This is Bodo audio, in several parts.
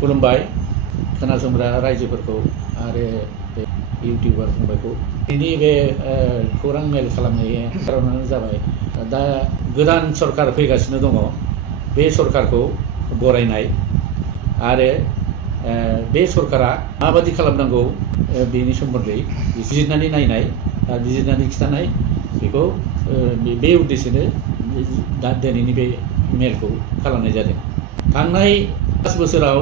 खुलुमबाय खोनासंग्रा रायजोफोरखौ आरो इउटिउबार फंबायखौ दिनै बे खौरां मेल खालामनायनि खारनानो जाबाय दा गोदान सरकार फैगासिनो दङ बे सरकारखौ बरायनाय आरो बे सरकारा माबादि खालामनांगौ बेनि सोमोन्दै बिजिरनानै नायनाय आरो बिजिरनानै खिथानाय बेखौ बे उद्देश्यनो दा दिनैनि बे मेलखौ खालामनाय जादों। थांनाय 5 बोसोराव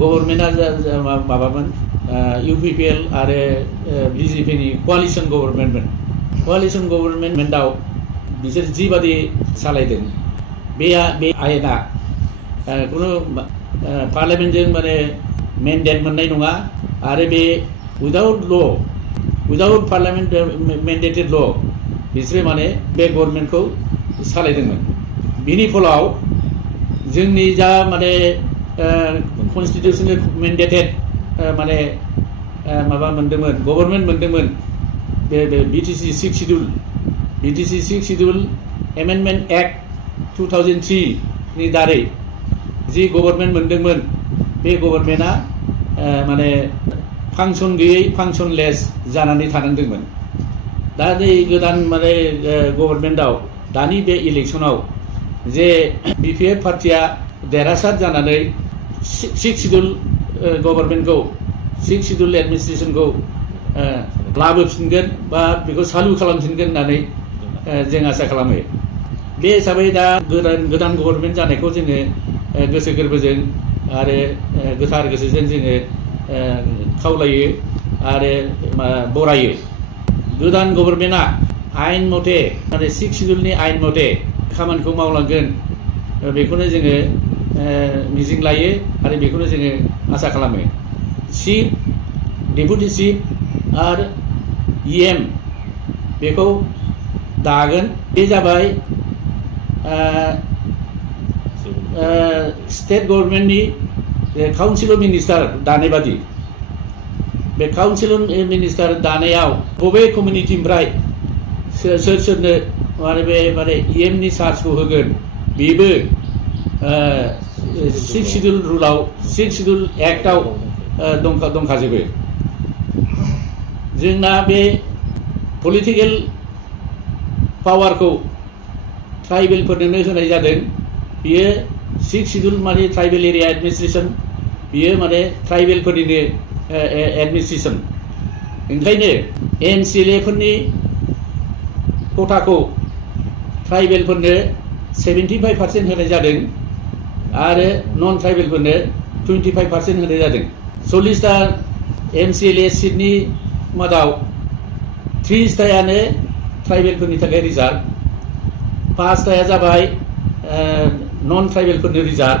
गभर्नमेन्टआ माबामोन UPPL आरो BJPनि कोआलिशन गभर्नमेन्टमोन। कोआलिशन गभर्नमेन्टआव बिसोर जिबादि सालायदों बे आयेना कुनु पार्लियामेन्टजों माने मेन्डेट मोननाय नङा आरो बे उइदाउट पार्लियामेन्ट मेन्डेटेड ल बिसोरो माने बे गभर्नमेन्टखौ सालायदोंमोन। बिनि फलाव जोंनि जा माने कन्स्टिटिउशनेल मेन्डेटेड माने माबा मोनदोंमोन गभर्नमेन्ट मोनदोंमोन बे BTC 6 शिड्यूल एमेन्डमेन्ट एक्ट 2003 नि दारै जि गभर्नमेन्ट मोनदोंमोन बे गभर्नमेन्टआ माने फांसन गैयै फांसनलेस जानानै थानांदोंमोन। दा नै गोदान माने गभर्नमेन्टआव दानि बे इलेक्शनाव जे BPF पार्टिया देरहासार जानानै 6 शिड्यूल गभर्नमेन्टखौ 6 शिड्यूल एडमिनिस्ट्रेशनखौ लाबोफिनगोन बा बेखौ चालु खालामफिनगोन होननानै जों आसा खालामो। बे हिसाबै दा गोदान गभर्नमेन्ट जानायखौ जोङो गोसो गोरबोजों आरो गोथार गोसोजों जोङो खावलायो आरो बरायो। गोदान गभर्नमेन्टआ आयेन मथे माने 6 शिड्यूलनि आयेन मथे खामानिखौ मावलांगोन बेखौनो जोङो मिजिं लायो आरो बेखौनो जोङो आसा खालामो। चिफ डेपुटि चिफ आरो EM बेखौ दागोन। बे जाबाय स्टेट गभर्नमेन्टनि काउन्सिल अफ मिनिस्टार दानाय बादि बे काउन्सिल अफ मिनिस्टार दानायाव बबे कमिउनिटिनिफ्राय सोरनो माने EM नि चार्जखौ होगोन बेबो 6 शिड्यूल रुलाव 6 शिड्यूल एक्टआव दंखाजोबो। जोंना बे पलिटिकेल पावारखौ ट्राइबेलफोरनो होनाय जादों। बियो 6 शिड्यूल माने ट्राइबेल एरिया एडमिनिस्ट्रेशन बियो माने ट्राइबेलफोरनिनो एडमिनिस्ट्रेशन। ओंखायनो MCLA फोरनि कोटाखौ ट्राइबेलफोरनो 75% होनाय जादों आरो नन ट्राइबेलफोरनो 25% होनाय जादों। 40टा MCLA सीटनि मादाव 30टायानो ट्राइबेलफोरनि थाखाय रिजार्भ, 5टाया जाबाय नन ट्राइबेलफोरनो रिजार्भ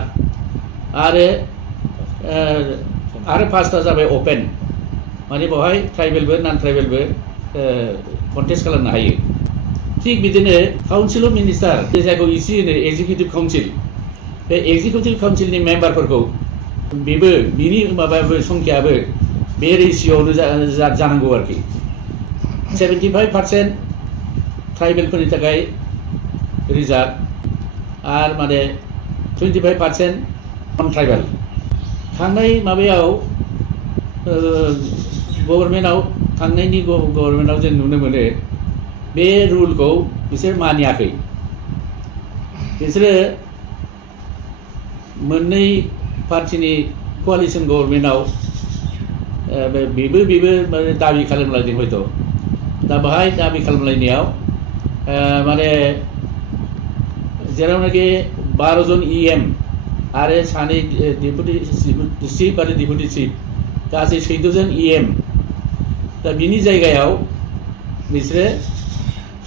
आरो 5टा जाबाय अपेन माने बेवहाय ट्राइबेलबो नन ट्राइबेलबो कन्टेस्ट खालामनो हायो। थिग बिदिनो काउन्सिल अफ मिनिस्टार जायखौ EC होनो एक्जिकिउटिभ काउन्सिल बे एक्जिकिउटिभ काउन्सिलनि मेम्बारफोरखौ बेबो बिनि माबायाबो संख्याबो बे रेशियोआवनो जानांगौ आरोखि। 75% ट्राइबेलफोरनि थाखाय रिजार्भ आरो माने 25% नन ट्राइबेल। थांनाय माबायाव थांनायनि गभर्नमेन्टआव जों नुनो मोनो बे रुलखौ बिसोर मानियाखै। बिसोरो मोननै पार्टिनि कोआलिशन गभर्नमेन्टआव बेबो माने दाबि खालामलायदों हयथ'। दा बेहाय दाबि खालामलायनायाव माने जेरावनाखि 12 जन EM आरो 2 डेपुटि चिफ आरो डेपुटि चिफ गासै 14 जन EM दा बिनि जायगायाव बिसोरो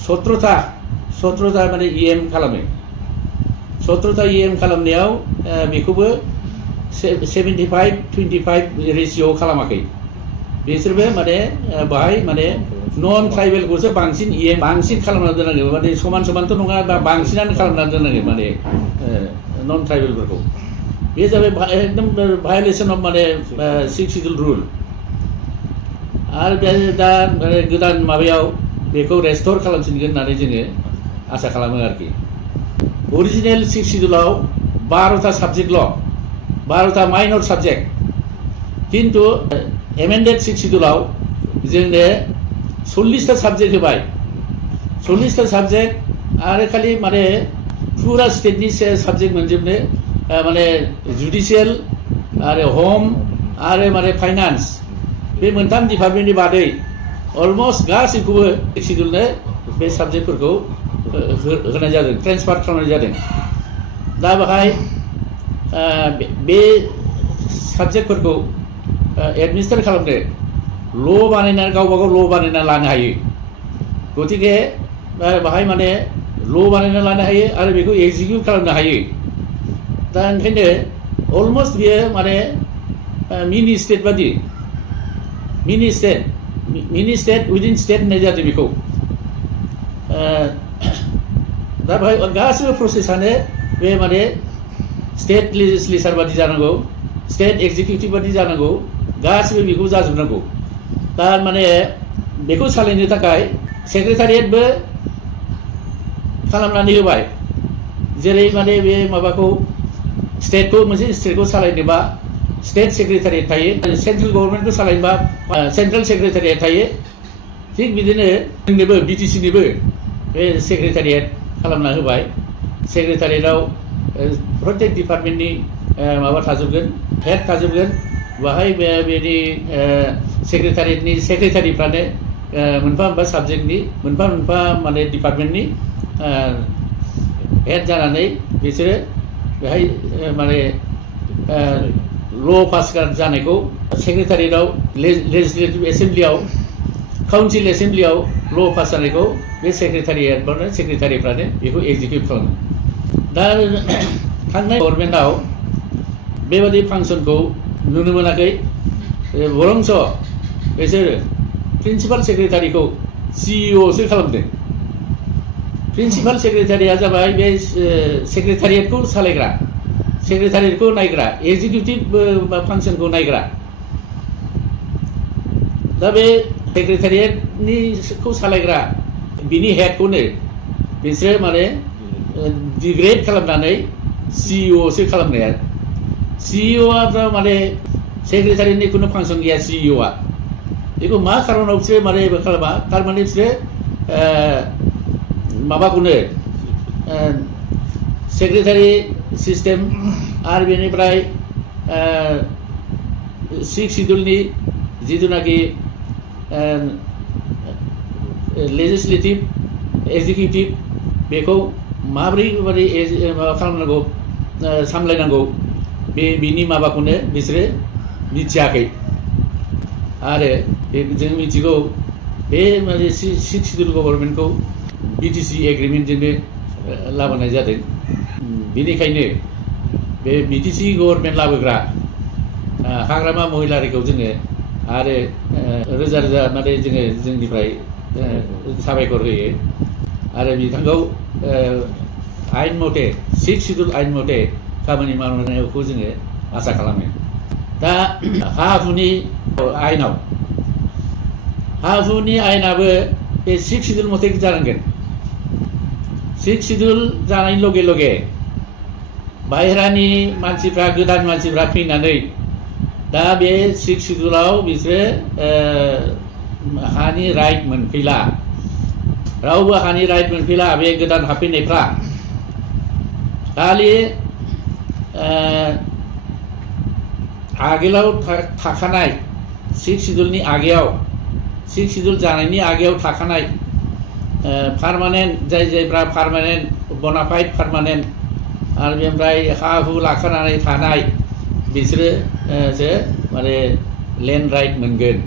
17टा माने EM खालामो। 17टा EM खालामनायाव बेखौबो 75-25 रेशियोआव खालामाखै। बिसोरबो माने बाहाय माने नन ट्राइबेलखौसो बांसिन EM बांसिन खालामना दोननांगौ माने समान समानथ' नङा बा बांसिनानो खालामना दोननांगौ माने नन ट्राइबेलफोरखौ। बे जाबाय एकदम भायलेसन अफ माने 6 शिड्यूल रुल। आरो दा गोदान माबायाव बेखौ रेस्टोर खालामफिनगोन होननानै जोङो आसा खालामो आरोखि। ओरिजिनेल 6 शिड्यूलाव 12टा साबजेक्टल' 12टा माइनर साबजेक्ट किन्तु एमेन्डेड 6 शिड्यूलाव जोंनो 40टा साबजेक्ट होबाय 40टा साबजेक्ट आरो खालि माने फुरा स्टेटनि साबजेक्ट मोनजोबनो माने जुडिशियेल आरो होम आरो माने फाइनान्स बे मोनथाम डिपार्टमेन्टनि बादै अलमोस्ट गासैखौबो शिड्यूलनो बे साबजेक्टफोरखौ होनाय जादों ट्रेन्सफार खालामनाय जादों दा बेहाय बे साबजेक्टफोरखौ एडमिनिस्ट्रेट खालामनो ल' बानायनानै गावबा गाव ल' बानायना लानो हायो गतिके बेहाय माने ल' बानायना लानो हायो आरो बेखौ एक्जिक्यूट खालामनो हायो दा ओंखायनो अलमोस्ट बेयो माने मिनि स्टेट बादि मिनि स्टेट उइदिन स्टेट होननाय जादों बेखौ दा बेहाय गासैबो प्रसेसानो बे माने स्टेट लेजिस्लेचार बादि जानांगौ स्टेट एक्जिक्यूटिव बादि जानांगौ गासैबो बेखौ जाजोबनांगौ दा माने बेखौ सालायनो थाखाय सेक्रेटारियेटबो खालामनानै होबाय जेरै माने बे माबाखौ स्टेटखौ मोनसे स्टेटखौ सालायनोबा स्टेट सेक्रेटारियेट थायो सेन्ट्रेल गभर्नमेन्टखौ सालायनोबा सेन्ट्रेल सेक्रेटारियेट थायो थिग बिदिनो जोंनोबो बिटिसिनिबो बे सेक्रेटारियेट खालामना होबाय सेक्रेटारियेटआव प्रत्येक डिपार्टमेन्टनि माबा थाजोबगोन हेड थाजोबगोन बाहाय बेनि सेक्रेटारियेटनि सेक्रेटारिफ्रानो मोनफा मोनफा साबजेक्टनि मोनफा मोनफा माने डिपार्टमेन्टनि हेड जानानै बिसोरो बेहाय माने ल' पास जानायखौ सेक्रेटारियेटआव लेजिस्लेटिभ एसेम्बलियाव काउन्सिल एसेम्बलियाव ल' पास जानायखौ बे सेक्रेटारिफ्रानो बेखौ एक्जिक्यूट खालामो दा थांनाय गभर्नमेन्टआव बेबादि फांसनखौ नुनो मोनाखै बरंस बिसोरो प्रिन्सिपाल सेक्रेटारिखौ सिइअसो खालामदों प्रिन्सिपाल सेक्रेटारिया जाबाय बे सेक्रेटारियेटखौ सालायग्रा सेक्रेटारियेटखौ नायग्रा एक्जिक्यूटिव फांसनखौ नायग्रा दा बे सेक्रेटारियेटनिखौ सालायग्रा बिनि हेडखौनो बिसोरो माने डिग्रेड खालामनानै सिइअसो खालामनाया सिइअआ माने सेक्रेटारियेटनि खुनु फांसन गैया सिइअआ बेखौ मा खारनाव बिसोरो माने खालामा थारमाने बिसोरो माबाखौनो सेक्रेटारि सिस्टेम आरो बेनिफ्राय 6 शिड्यूलनि जिथुनाखि लेजिस्लेटिभ एक्जिक्यूटिभ बेखौ माबोरै माने माबा खालामनांगौ सामलायनांगौ बिनि माबाखौनो बिसोरो मिथियाखै आरो जों मिथिगौ बे माने 6 शिड्यूल गभर्नमेन्टखौ बिटिसि एग्रिमेन्टजोंनो लाबोनाय जादों बेनिखायनो बे बिटिसि गभर्नमेन्ट लाबोग्रा हाग्रामा महिलारिखौ जोङो आरो रोजा रोजा माने जोङो जोंनिफ्राय साबायखर होयो आरो बिथांखौ आयेन मथे 6 शिड्यूल आयेन मथे खामानि मावनायखौ जोङो आसा खालामो दा हा हुनि आयेनाबो बे 6 शिड्यूल मथे जानांगोन 6 शिड्यूल जानायनि लगे लगे बाहेरानि मानसिफ्रा गोदान मानसिफ्रा फैनानै दा बे 6 शिड्यूलाव बिसोरो हानि राइट मोनफैला रावबो हानि राइट मोनफैला बे गोदान हाबफैनायफ्रा खालि आगोलाव थाखानाय 6 शिड्यूलनि आगेयाव 6 शिड्यूल जानायनि आगेयाव थाखानाय पार्मानेन्ट जायफ्रा पार्मानेन्ट बनाफाइड पार्मानेन्ट आरो बेनिफ्राय हा हु लाखानानै थानाय बिसोरो माने लेन्ड राइट मोनगोन